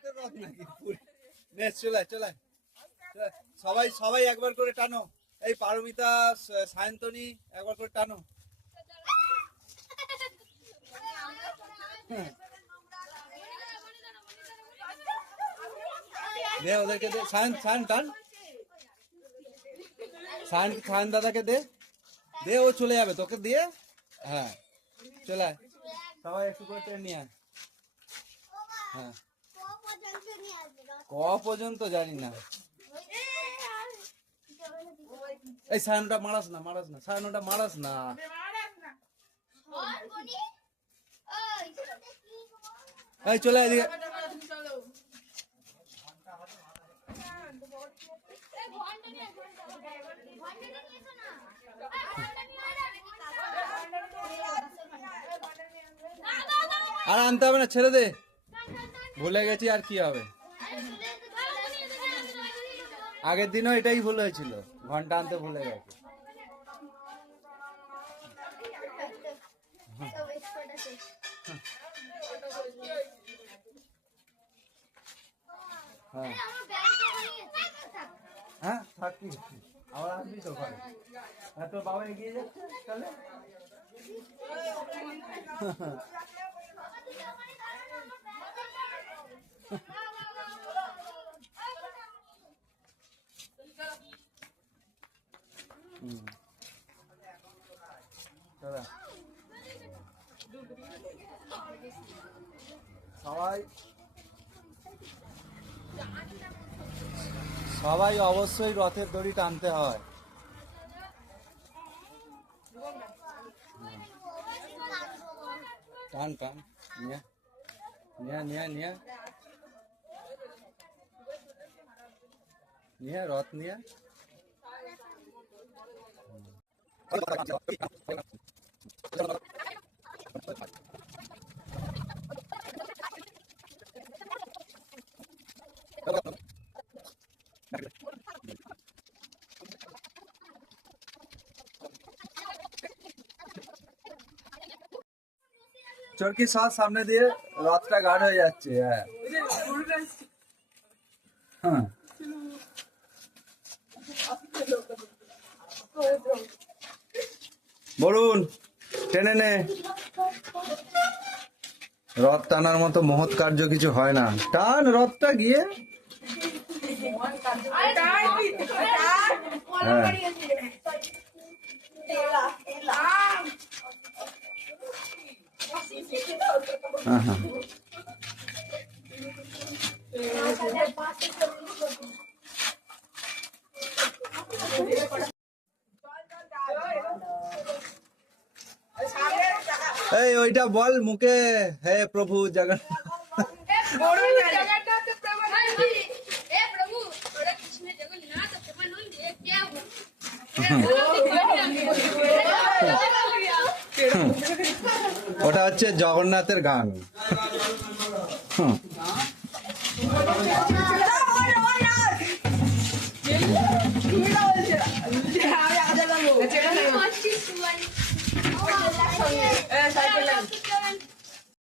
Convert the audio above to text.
জগন্নাথের রথ নাকি? নে চলে চলে, সবাই সবাই একবার করে টানো। এই পারমিতা, সায়ন্তনী একবার করে টানো। দে ওদেরকে দে, সায়ন সায়ন টান, সায়ন সায়ন দাদাকে দে, দে ও চলে যাবে তোকে দিয়ে। হ্যাঁ চলে আয়, সবাই একটু করে ট্রেন নিয়ে আয়। হ্যাঁ ক পর্যন্ত জানি না। এই সায়নটা মারাস না, মারাস না, সায়নটা মারাস না। এই চলে এদিকে। আর আনতে হবে না, ছেড়ে দে, ভুলে গেছি আর কি হবে। আগের দিনও এটাই ভুল হয়েছিল, ঘন্টা আনতে ভুলে গেছে। হ্যাঁ হ্যাঁ থাকি, আবার আসবি তো ঘরে। হ্যাঁ তোর বাবা এগিয়ে যাচ্ছে তাহলে। সবাই সবাই অবশ্যই রথের দড়ি টানতে হয়। টান টান, নিয়ে নিয়ে নিয়ে নিয়ে নিয়ে রথ নিয়ে। চরকি সাথ সামনে দিয়ে রথটা গার্ড হয়ে যাচ্ছে। হ্যাঁ হ্যাঁ বলুন, টেনে নে। রথ টানার মতো মহৎ কার্য কিছু হয় না। টান রথটা গিয়ে। হ্যাঁ হ্যাঁ হ্যাঁ এই ওইটা বল মুখে, হে প্রভু জগন্নাথ। ওটা হচ্ছে জগন্নাথের গান।